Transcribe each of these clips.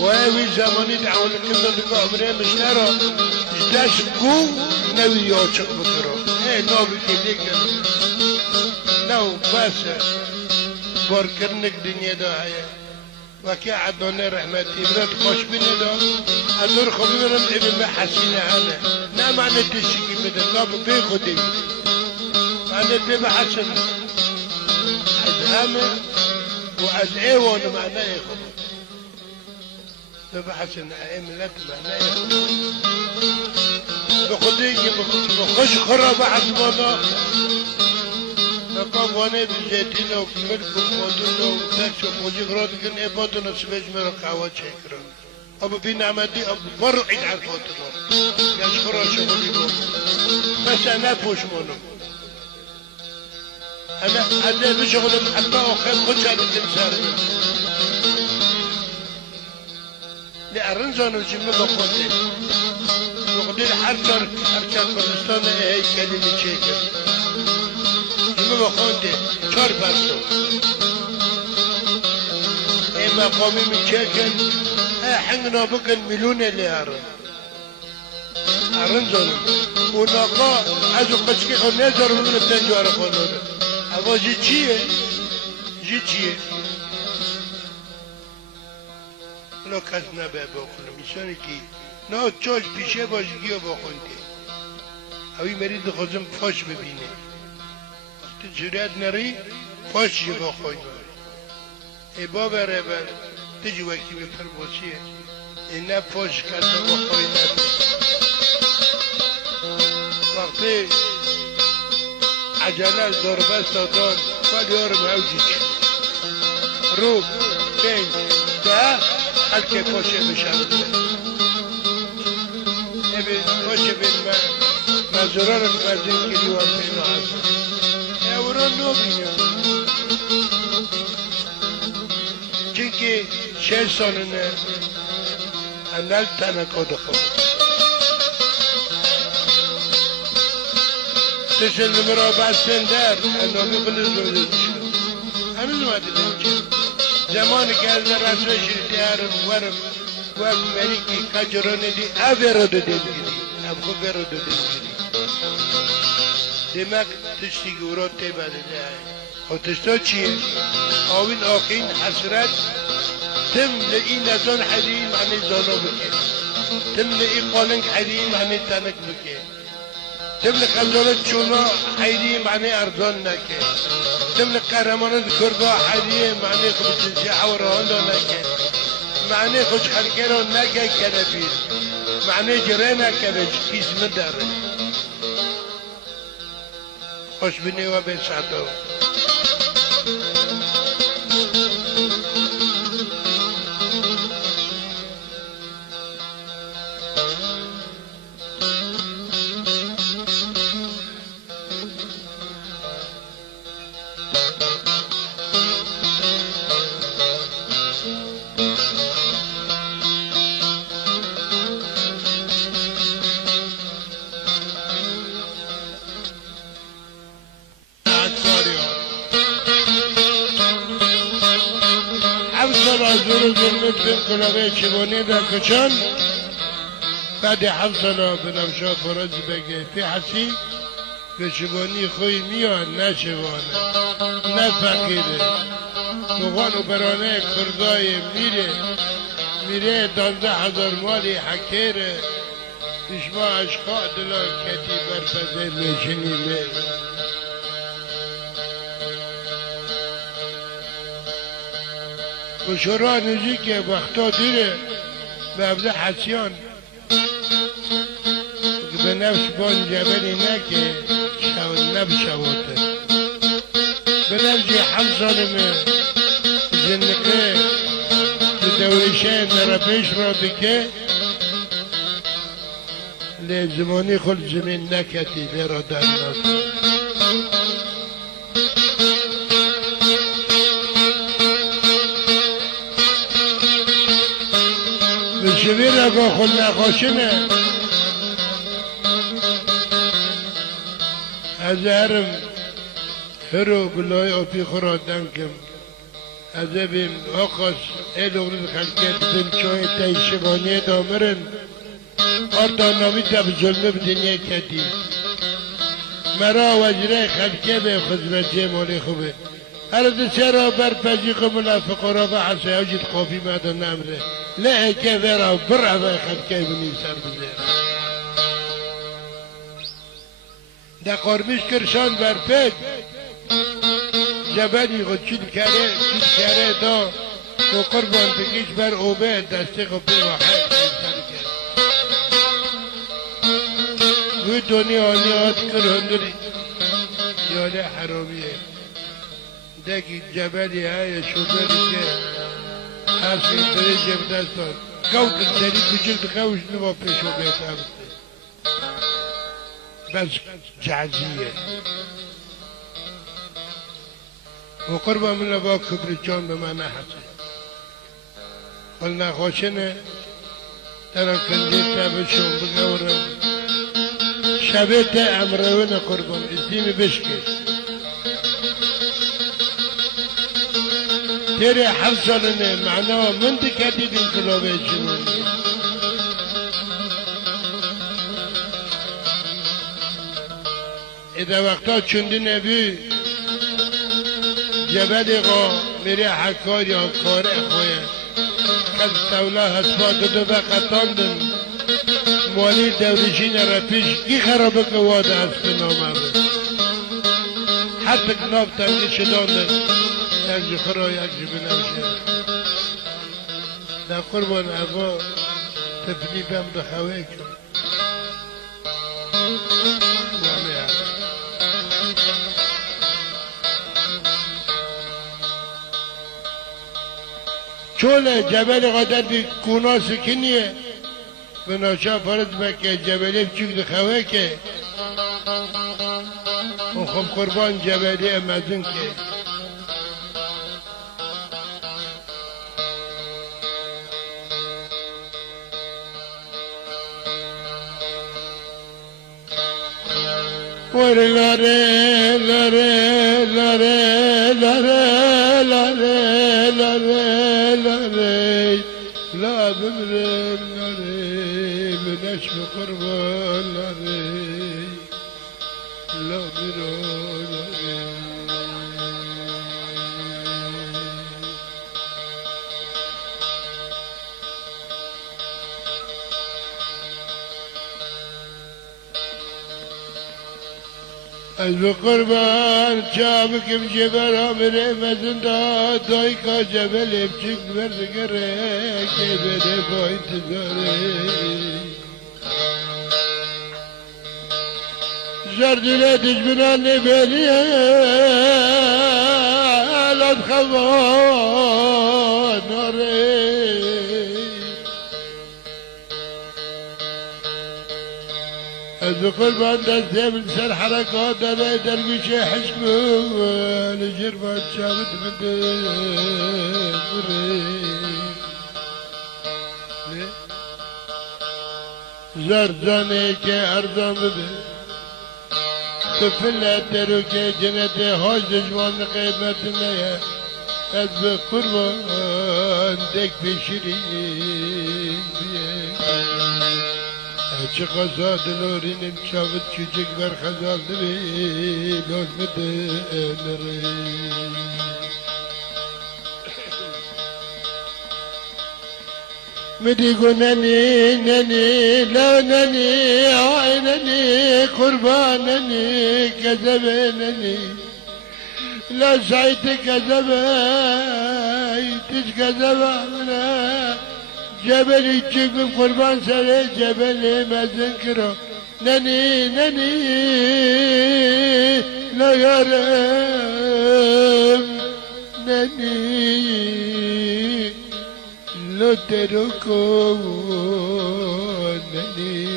وهاوي زماني تعاون كنا نقع عمري مشترى جداش قو نوي يوشق بطرو ايه نوبي كليك نو بس باركرنك دنيا دا هيا وكي عدناني رحمتي برات خوش بني دا ادور خبيرم ابن ما حسينة انا نا معنى تشيكي مدى نوب بي خودي معنى بي بحسن از همه وأز ايوان معناه يخبر بحسن أئمة معناه بخديك بخش خرى بعد مانا نقام وانا بجيتنا وكمل بمودنا وتكشف وجيك راد كن إبادنا سبيج مرا قعوات شكرا أبو بين عمدي أبو برو عيد على الفاتنا كاش خرى شغلي بوم بس أنا بوش مانو أنا بشغل محبة وخير خدش على الإنسان لأرنزان وجمع بخوتي وقدر حركة كردستان هي كلمة شيكر جمع بخوتي چار بستو اي مقامي من شيكر حنقنا بكن مليون اللي أرنزان ونقا عزو قشكي خو نزر من التنجوار خونونا اما جي چیه لو کس نبه بخونه میشانه که نه چاش پیشه باش گیا بخونده اوی مرید خوزم فاش ببینه تو جریت نری فاش جی بخونه ای بابا ربر تجی وکی بپر باشیه ای نه فاش کسا بخونه وقتی عجله ضربه سادان ولی یارم اوجی چی رو پنج ده هلکه پاشه بشم ابن پاشه بین مزرارم مزین که لیوان پینا هستم اوران نو بینیم چونکه 6 سالنه انال تنکاد خود تشل نمرا بستن در انامی بلز نوزه بشکن هنوز اومده نمیشه زمانی که از رسول شریعتی هرم ورم وقت مریکی کجرانه دی اوه رو دادیم گیری او خوب رو دادیم گیری دیمک تشتی گورات تیباده ده و تشتا چیه؟ آوین آقین حسرت تم لئی نزان حدیم معنی زانا بکن تم لئی قالنگ حدیم معنی تنک بکن تم لقندالت چونا حدیم معنی ارزان نکن تم لقهرمانات کردا حدیم معنی خود جنسیح و رهاندا نکن معنی خوش خلقه نکن کنفیر معنی جره نکنش اسم داره خوش بینی و به سعدا کلاوه چوانی در کچان بعد 7 سال بنفشا فرز بگه پی حسی به چوانی خوی میان نه چوانه نه فقیره بغان و برانه کردای میره 12,000 مالی حکیره دشما عشقا دلا کتی برپزه میشنی میره بشورا نجی که وقتا دیره به عبده حسیان که به نفس بان جبلی نکه نبشواته به نفسی 7 سالمه زنقه به دورشه نرپش را بکه لزمانی خود زمین نکتی لیرا در نکه شویر اگه خود نخواشمه از هرم هرو بلای آپی خورا دنکم از بیم آقاس ایلوغل خلقیت بین چای تایشگانی دامرن آردان نامی تب ظلمه بدنیا کدی مرا وزیره خلقیه به خزمتی مالی خوبه هر دسیرا برپجی قبل فقرا و حسی اوجد قافی مادن نمره لا كذا برع به خلقیه بنی سر بزیر ده قرمش کرشان برپد جبلی خود چید کره دا و قربان بگیش بر اوبه دسته خود بواحد و دنیا آنیات کرندری یاله حرامیه دکی جبلی های شبری که حاصل داره جب دستان قوت التالي بجلد خوش نبا پیشو بیت بس جعزية وقربا من لبا كبر جان بمعنى حسن قلنا خوشنا ترى كندير تابشون بقورا شبيت امرون قربا الدين بشكي تري حصلنا معناه من دكاتي بنكلوبي جموني إذا وقتا چند نبی جبل غا میری حکار یا کار خواه کل تولا هسپا دو بقتاندن مالی دولشین را پیش کی خرابه که واده هست به نامه حتی کناب تنگی شداندن تنجی خرا یک جبه نوشه در قربان ابا تفلیبم دو خواه کن چون جبل قدر بی کونا سکنیه به ناچا فرض بکه جبلی بچیک دخواه که و خب قربان جبلی امازن که ور لاره لاره لاره لاره لاره لاره لاره لا بمر لاره بنشم قربان لاره لا برو لاره از قربان چابکم جبر آمره مزنده دای کا جبل بچک بردگره که بده با انتظاره زردوله دجمنان نبالیه علاد خواه ناره از قربان دسته من سر حرکات داره درگوش حشم لجربان شابت بده زرزانه که ارزان بده تفلت درو که جنت حاج دجوان قیمت نیه از قربان دک پیشری چه قضا دلورینم چاوت چوچک بر خزال دوی لازم دلره مدیگو ننی ننی لا ننی آی ننی قربان ننی کذبه ننی لا سعیت کذبه ایتش کذبه منه جبلی چکم قربان سره جبلی مزن کرو ننی ننی لا یارم ننی لا ترکو ننی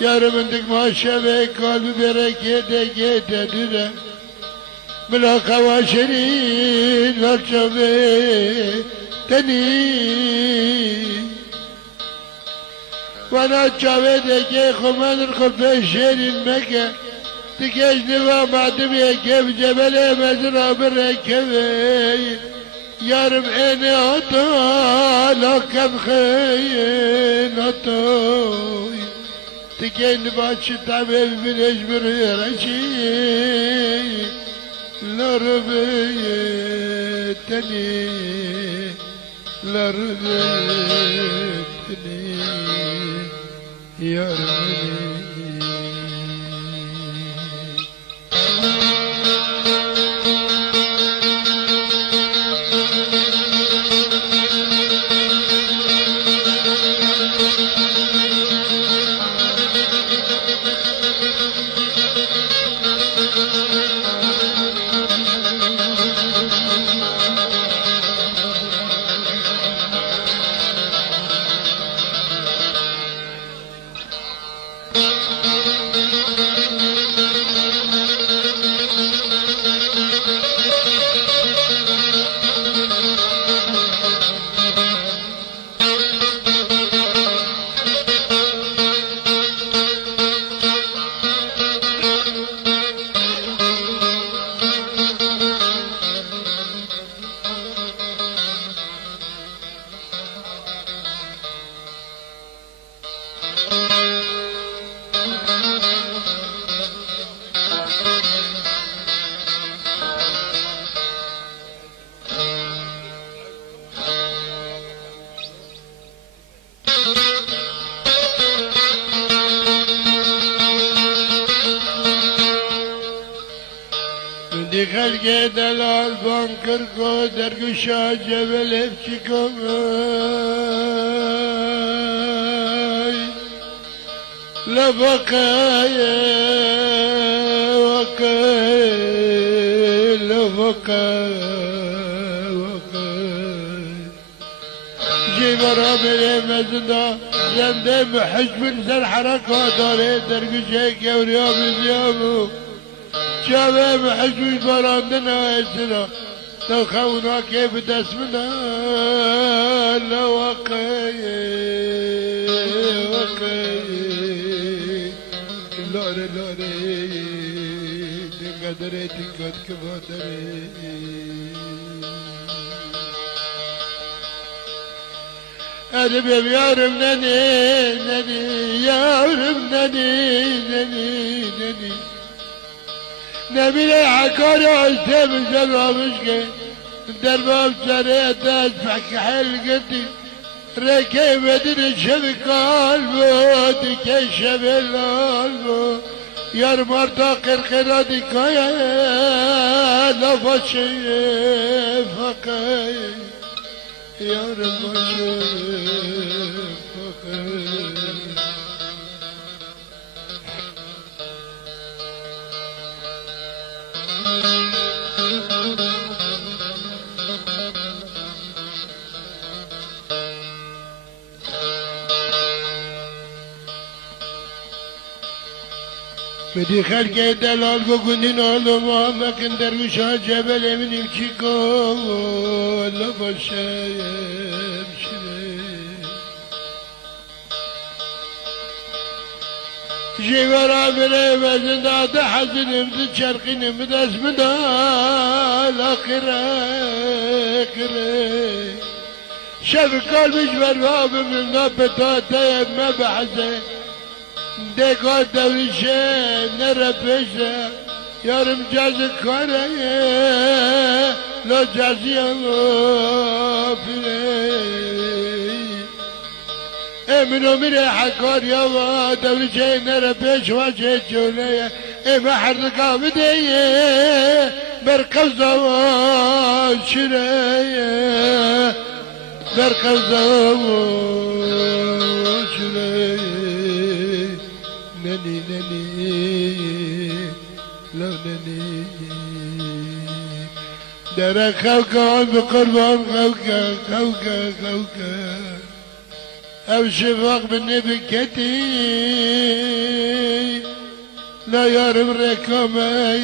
یارم اندک ماشوه قلب برکه دکه تدوره بلا خواشرين والشوي تني وانا شوي دكي خمان الخفة شيرين مكة تكشني ومعدم يكيف جبل مزرعة بركبي يارم عيني عطا لو كم خين عطاي تكين باتش تعبي بنش بريرشي لربيتني لربيتني يا ربي دی خلق دلال بانکر کو درگوشا جبل بچکای لبقای وقای لبقای وقای جبرا بلی مزدا زنده محجب سر حرکات داره درگوشا کوریا بزیامو شباب حجوي براندنا اسرا لو خونا كيف تسمنا لو وقاي وقاي لوري لوري تقدري تقد كبادري أدب يا يارم نني نني يارم نني نني نني نبيل عكاري عزتي من زلوامشكي درباب جريت اسمعك حلقتي ركيب ادري شبك قلبه تكشف القلب يا مرتا قرقراتي كايا لفشي فقاي يا رمشي فقاي بدي خلق دلال بقولين علما ما كن دروشا جبل من يمشيكو ولا بشايم شري جيورا بلي مزندا حزن مد شرقين مد اسمدا الاخرة كري شاف قلبي جبر من نبتات ما بحزن دقا دوريشه نرفشه يارم جاز كاره لو جازي الله امنو من حكار يا دوريشه نرفش واجه جوليه اما حرقا بديه مركز زوان شريه مركز زوان شريه نني نني لو نني درا خوكا بقربان خوكا خوكا خوكا او شفاق بالنبي كتي لا يارم ركما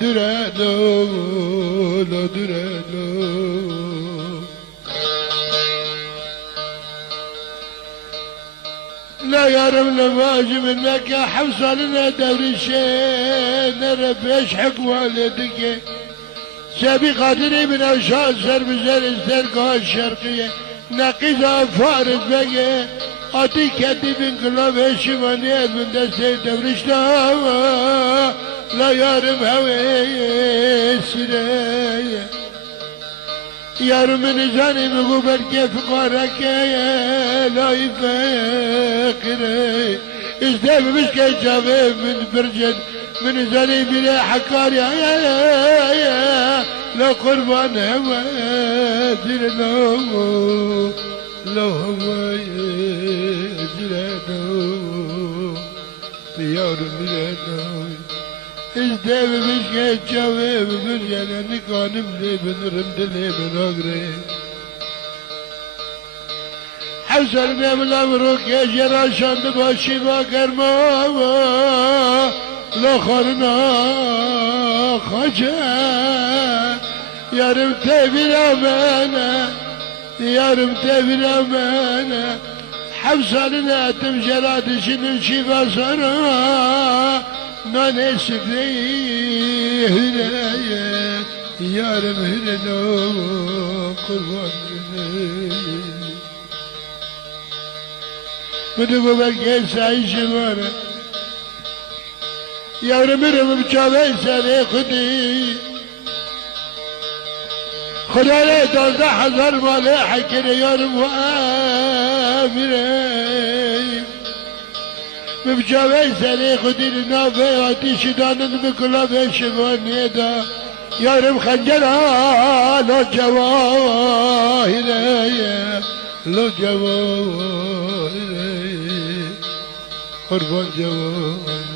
درادو لا درادو لا لا يارم لواج من مكة حوصلنا دوري شين نربيش حق والدك سابي قادري من أوشاد سر بزر الزرقاء الشرقية نقيزة فارس بقى أتي كتب انقلاب شمانيات من دستي دورشنا لا يارم هوي سرايا يارم من زاني مغوبر كيف قارك لا يفكر ازدام بشكي جابه من برجن من زاني بلا حكار يا لا قربان هوا دلنا لو هوا دلنا يارم دلنا ازدام بشكي جابه من برجن نكانم لي بنرم دلي بنغري حوزر بهم الامروك يا جراشان باشي ما كرما لا خرنا خجا يا رب تبي امانه يا رب تبي امانه حوزرنا تمجرات شنو شي بصرا نانسك لي هدايا يا رب هدنا قربان بدو بقى سعي شمارة يا رب بجاوي سري خدي خدا لا دولة حذر مالي حكر يا رب وآمري بجاوي سري خدي لنافي واتي شدان بكلا بشبان يدا يا رب خنجرها لو جواهر لو جواهر قربان جواهر